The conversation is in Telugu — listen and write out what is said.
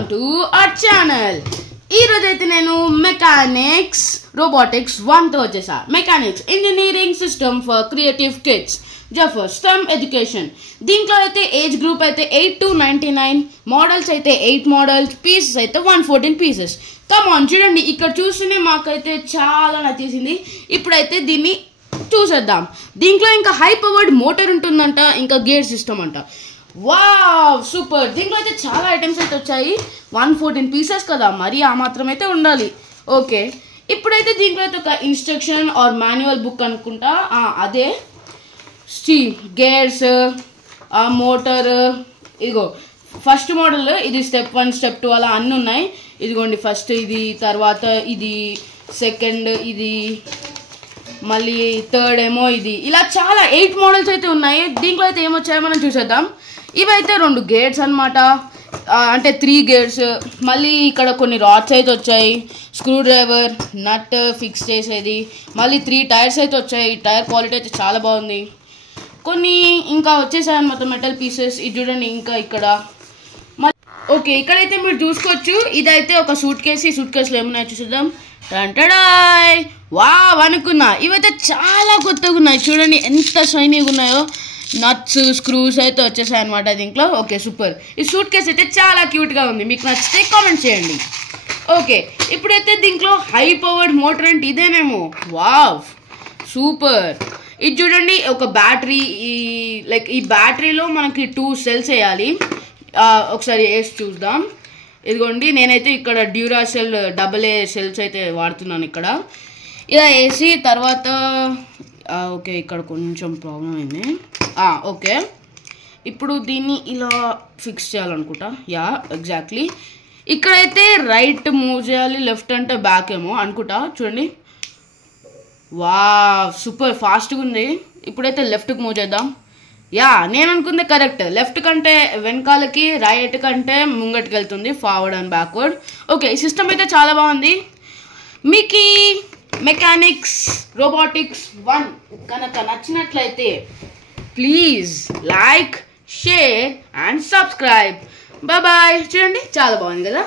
Welcome to our channel. ఈరోజు అయితే నేను మెకానిక్స్ రోబోటిక్స్ 1తో వచ్చేసా. Mechanics engineering system for creative kids జఫర్ స్టెమ్ ఎడ్యుకేషన్. దీంట్లో అయితే ఏజ్ గ్రూప్ అయితే 8 to 99, మోడల్స్ అయితే 8 మోడల్స్, పీసెస్ అయితే 114 పీసెస్. కమాన్ చూడండి, ఇక్కడ చూస్తేనే మాకైతే చాలా నచ్చేసింది. ఇప్పుడైతే దీన్ని చూసేద్దాం. దీంట్లో ఇంకా హై పవర్డ్ మోటార్ ఉంటుందంట, ఇంకా గేర్ సిస్టమ్ అంట. Wow super. దీంట్లో అయితే చాలా ఐటమ్స్ అయితే వచ్చాయి. 114 పీసెస్ కదా, మరి ఆ మాత్రం అయితే ఉండాలి. ఓకే, ఇప్పుడైతే దీంట్లో అయితే ఒక ఇన్స్ట్రక్షన్ ఆర్ మాన్యువల్ బుక్ అనుకుంటా. అదే గేర్స్, మోటార్. ఇదిగో ఫస్ట్ మోడల్, ఇది స్టెప్ 1 స్టెప్ 2 అలా అన్నీ ఉన్నాయి. ఇదిగోండి ఫస్ట్ ఇది, తర్వాత ఇది సెకండ్, ఇది మళ్ళీ థర్డ్ ఏమో ఇది. ఇలా చాలా 8 మోడల్స్ అయితే ఉన్నాయి. దీంట్లో అయితే ఏమొచ్చాయో మనం చూసేద్దాం. ఇవైతే 2 గేర్స్ అనమాట, అంటే 3 గేర్స్. మళ్ళీ ఇక్కడ కొన్ని రాడ్స్ అయితే వచ్చాయి, స్క్రూ డ్రైవర్, నట్ ఫిక్స్ చేసేది. మళ్ళీ 3 టైర్స్ అయితే వచ్చాయి. ఈ టైర్ క్వాలిటీ అయితే చాలా బాగుంది. కొన్ని ఇంకా వచ్చేసాయి అనమాట మెటల్ పీసెస్. ఇది చూడండి, ఇంకా ఇక్కడ ఓకే, ఇక్కడైతే మీరు చూసుకోవచ్చు. ఇదైతే ఒక సూట్ కేసు. ఈ సూట్ కేసులో ఏమున్నాయో చూసేద్దాం. టంటడాయ్, వావ్ అనుకున్నా. ఇవైతే చాలా కొత్తగా ఉన్నాయి, చూడండి ఎంత షైనీగా ఉన్నాయో. నట్స్, స్క్రూస్ అయితే వచ్చేసాయి అనమాట దీంట్లో. Okay super. ఈ సూట్ కేసు అయితే చాలా క్యూట్గా ఉంది. మీకు నచ్చితే కామెంట్ చేయండి. ఓకే, ఇప్పుడైతే దీంట్లో హై పవర్డ్ మోటార్ అంటే ఇదేనేమో. Wow super. ఇది చూడండి, ఒక బ్యాటరీ. ఈ బ్యాటరీలో మనకి 2 సెల్స్ వేయాలి. ఒకసారి వేసి చూద్దాం. ఇదిగోండి, నేనైతే ఇక్కడ డ్యూరాసెల్ AA సెల్స్ అయితే వాడుతున్నాను ఇక్కడ. ఇలా వేసి తర్వాత ఓకే, ఇక్కడ కొంచెం ప్రాబ్లం అయింది. ఓకే, ఇప్పుడు దీన్ని ఇలా ఫిక్స్ చేయాలనుకుంటా. Yeah exactly. ఇక్కడైతే రైట్ మూవ్ చేయాలి, లెఫ్ట్ అంటే బ్యాక్ ఏమో అనుకుంటా. చూడండి, వావ్ సూపర్, ఫాస్ట్గా ఉంది. ఇప్పుడైతే లెఫ్ట్కి మూవ్ చేద్దాం. యా, నేను అనుకుంది కరెక్ట్. లెఫ్ట్ కంటే వెనకాలకి, రైట్ కంటే ముంగటికి వెళ్తుంది, ఫార్వర్డ్ అండ్ బ్యాక్వర్డ్. ఓకే, ఈ సిస్టమ్ అయితే చాలా బాగుంది. మీకు మెకానిక్స్ రోబోటిక్స్ 1 కనుక నచ్చినట్లయితే please like, share and subscribe. Bye. చూడండి చాలా బాగుంది కదా.